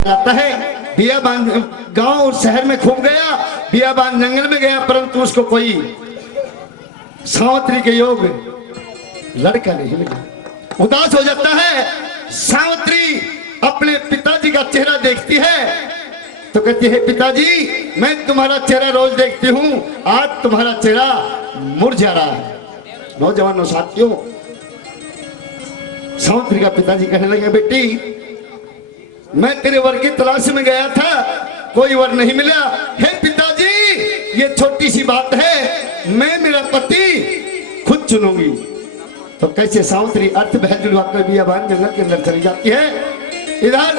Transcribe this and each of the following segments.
जाता है। बियाबान गांव और शहर में खूब गया, बियाबान जंगल में गया, परंतु उसको कोई सावित्री के योग लड़का नहीं मिला। उदास हो जाता है। सावित्री अपने पिताजी का चेहरा देखती है तो कहती है, पिताजी मैं तुम्हारा चेहरा रोज देखती हूँ, आज तुम्हारा चेहरा मुरझा रहा है। नौजवानों साथियों, सावित्री का पिताजी कहने लगे, बेटी मैं तेरे वर की तलाश में गया था, कोई वर नहीं मिला। हे पिताजी ये छोटी सी बात है, मैं मेरा पति खुद चुनूंगी। तो कैसे सावित्री अर्थ बहजुल वाकर बियाबान जंगल के अंदर चली जाती है। इधर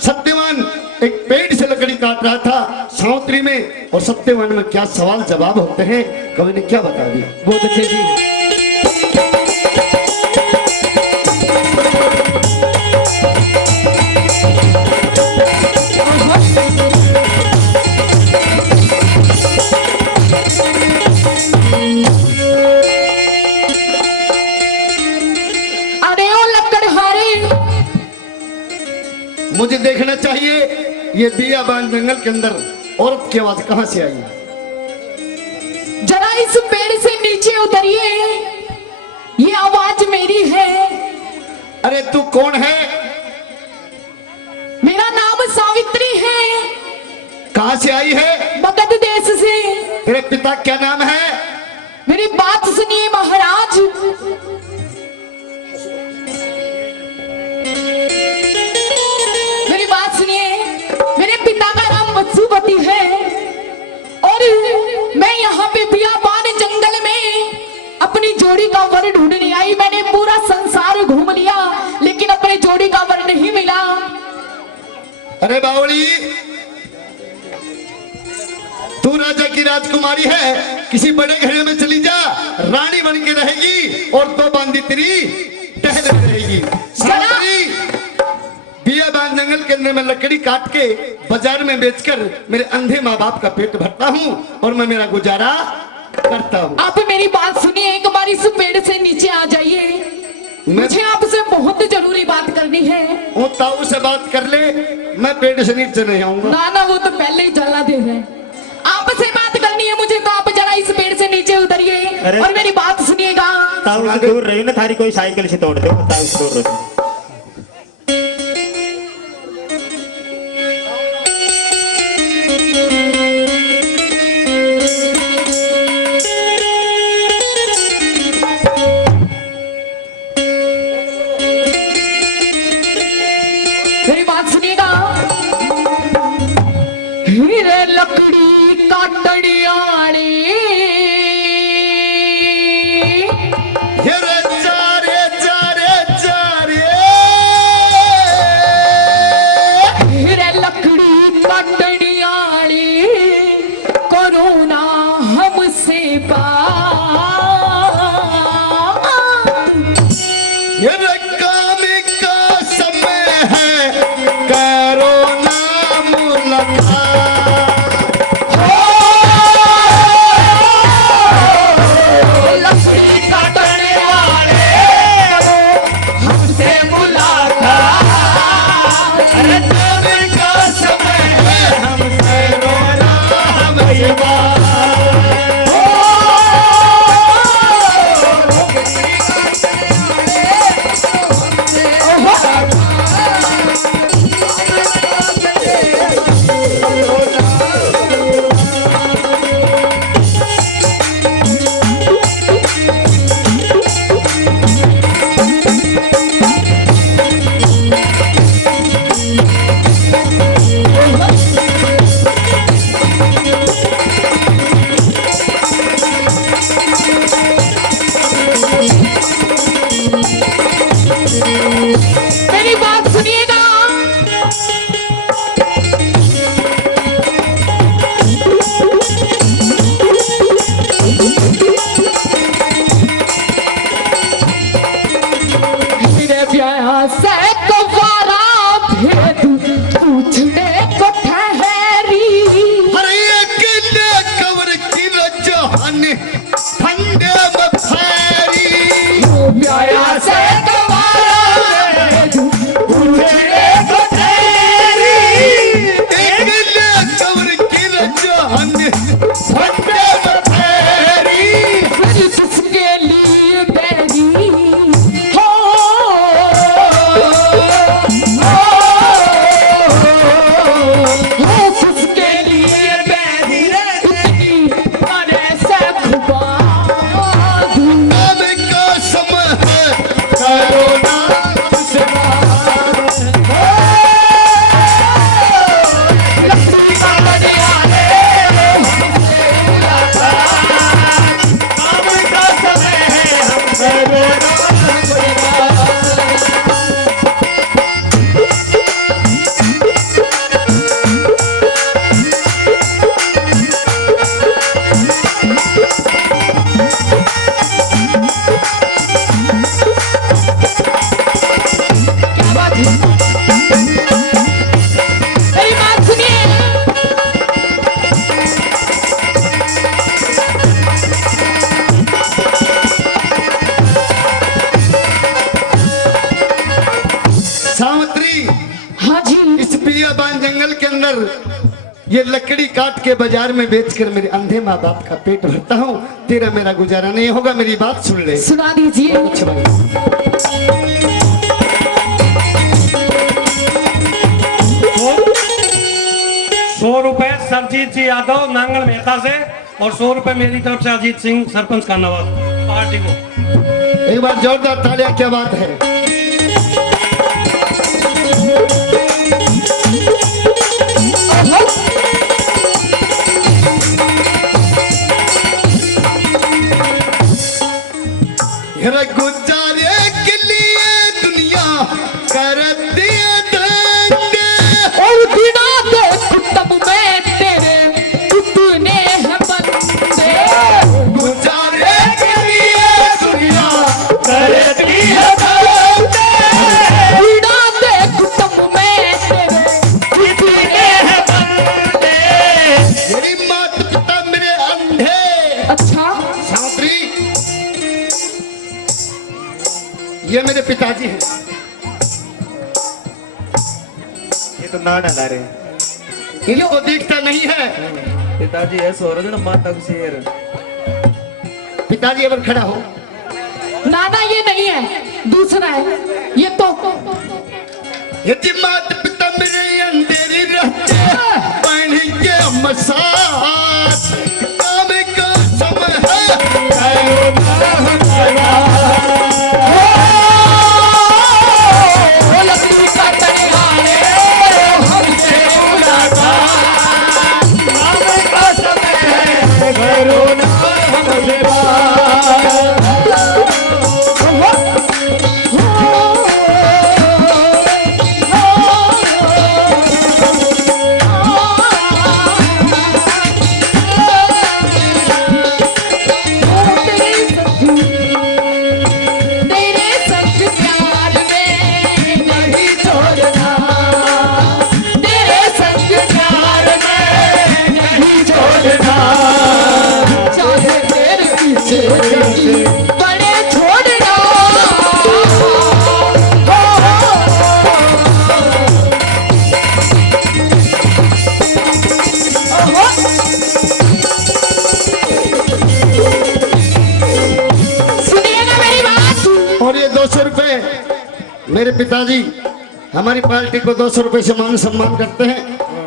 सत्यवान एक पेड़ से लकड़ी काट रहा था सावित्री में, और सत्यवान में क्या सवाल जवाब होते हैं कवि ने क्या बता दिया। बहुत अच्छे जी। मुझे देखना चाहिए ये बियाबान जंगल के अंदर औरत की आवाज कहां से आई। जरा इस पेड़ से नीचे उतरिए, ये आवाज मेरी है। अरे तू कौन है? मेरा नाम सावित्री है। कहां से आई है? मगध देश से। तेरे पिता क्या नाम है? मेरी बात सुनिए महाराज, मेरे पिता का नाम वत्सुवती है और मैं यहाँ पे बियाबान जंगल में अपनी जोड़ी का वर ढूंढने आई। मैंने पूरा संसार घूम लिया लेकिन अपने जोड़ी का वर नहीं मिला। अरे बावली, तू राजा की राजकुमारी है, किसी बड़े घर में चली जा, रानी बन के रहेगी और दो बांदी तेरी टहल रहेगी। बियाबान जंगल के अंदर मैं लकड़ी काट के बाजार में बेचकर मेरे अंधे माँ बाप का पेट भरता हूँ और मैं मेरा गुजारा करता हूँ। आप मेरी बात सुनिए, एक बार इस पेड़ से नीचे आ जाइए, मुझे आपसे बहुत जरूरी बात करनी है। वो ताऊ से बात कर ले, मैं पेड़ से नीचे नहीं आऊंगा। ना ना, वो तो पहले ही जला दे रहे। आपसे बात करनी है मुझे, तो आप जरा इस पेड़ से नीचे उतरिए और मेरी बात सुनिएगा। ताऊ से दूर रही ना, थारी कोई साइकिल से तोड़ दो। ताऊ से दूर रही। मेरी बात सुनिएगा। हीरे लकड़ी काटड़ियाणी करुणा हमसे काम का समय है, करुणा मुलाकात। लकड़ी काटने वाले हमसे मुलाकात। अरे काम का समय है, हमसे रोना हमारी बात। इस बियाबान जंगल के अंदर ये लकड़ी काट के बाजार में बेचकर मेरे अंधे माँ बाप का पेट भरता हूँ। तेरा मेरा गुजारा नहीं होगा, मेरी बात सुन ले। सुना दीजिए। अच्छा भाई। 100 रुपए सरजीत जी यादव नांगल मेहता से और 100 रुपए मेरी तरफ से अजीत सिंह सरपंच का नवाब पार्टी को। एक बार जोरदार तालियां, क्या बात है। घर गुजारे के लिए दुनिया कर दिया और बिना दे कुतब में तेरे कितने हैं बंदे। गुजारे के लिए दुनिया कर दिया बिना दे कुतब में तेरे कितने हैं बंदे। मेरी माता पिता मेरे अंधे। अच्छा, सावित्री, ये मेरे पिताजी हैं। ये तो ना डाला रहे इनको दिखता नहीं है। पिताजी ऐसा हो रहा है ना, माता को शेर। पिताजी अगर खड़ा हो। नाना ये नहीं है, दूसरा है ये तो। यदि माता पिता मेरे अंधेरी रहते पहन के मसाज काम का समय है। लकड़ी का तड़ियाने हमसे तेरे संग प्यार में नहीं छोड़ना, तेरे संग प्यार में नहीं छोड़ना। चाहे तेरे पीछे बड़े छोड़ना। सुनिएगा मेरी बात। और ये 200 रुपए मेरे पिताजी हमारी पार्टी को 200 रुपए से मान सम्मान करते हैं।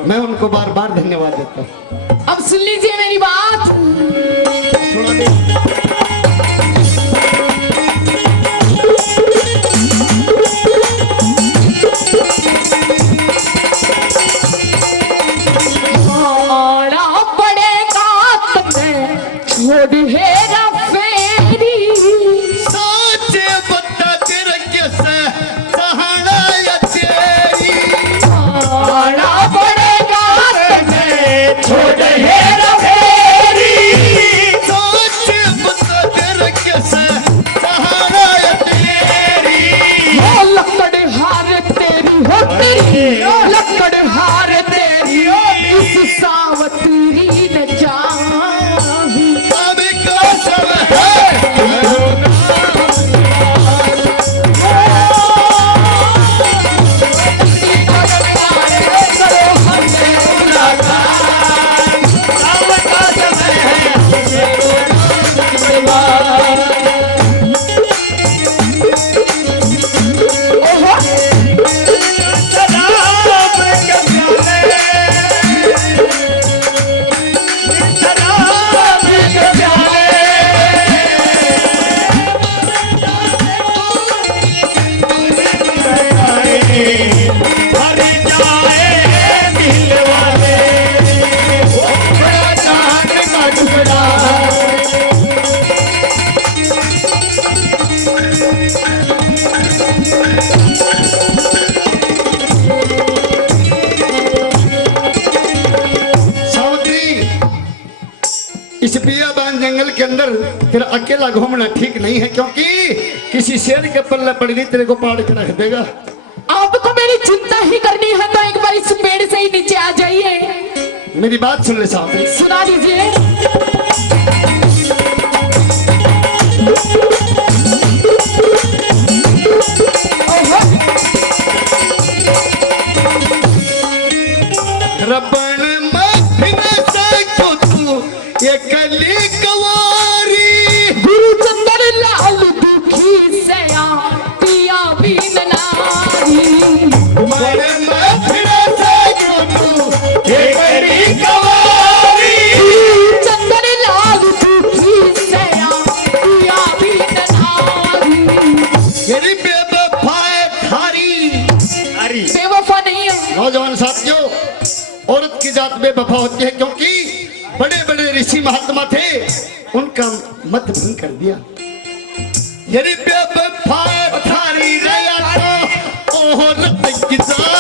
मैं उनको बार बार धन्यवाद देता हूँ। अब सुन लीजिए मेरी बात। सुना दे। आना पड़ेगा तुम्हें, छोड़ हेरा फेरी। साचे बता तेरे कैसे सहारा या तेरी। आना पड़ेगा तुम्हें, छोड़ हेरा फेरी। साचे बता तेरे कैसे सहारा या तेरी। ओ लकड़ हार तेरी हो तेरी, लकड़ हार तेरी इस सावत्री न चाहूं। अब का समय है। इस बियाबान जंगल के अंदर तेरा अकेला घूमना ठीक नहीं है, क्योंकि किसी शेर के पल्ले पड़ गई तेरे को पाड़ के रख देगा। आपको मेरी चिंता ही करनी है तो एक बार इस पेड़ से ही नीचे आ जाइए। मेरी बात सुन ले साहब। सुना दीजिए। ओहो। रबण मथिन से को तू ये कली कवारी गुरु चंदन लाल दुखी सया पिया भी नारी रबण मथिन से को तू ये कली कवारी चंदन लाल दुखी सया पिया भी नारी मेरी बेवफाए थारी अरे बेवफा नहीं है। नौजवान साथियों, औरत की जात बेवफा होती है क्योंकि बड़े बड़े ऋषि महात्मा थे, उनका मत भंग कर दिया। यदि बेवफा थारी रया तो औरत की जात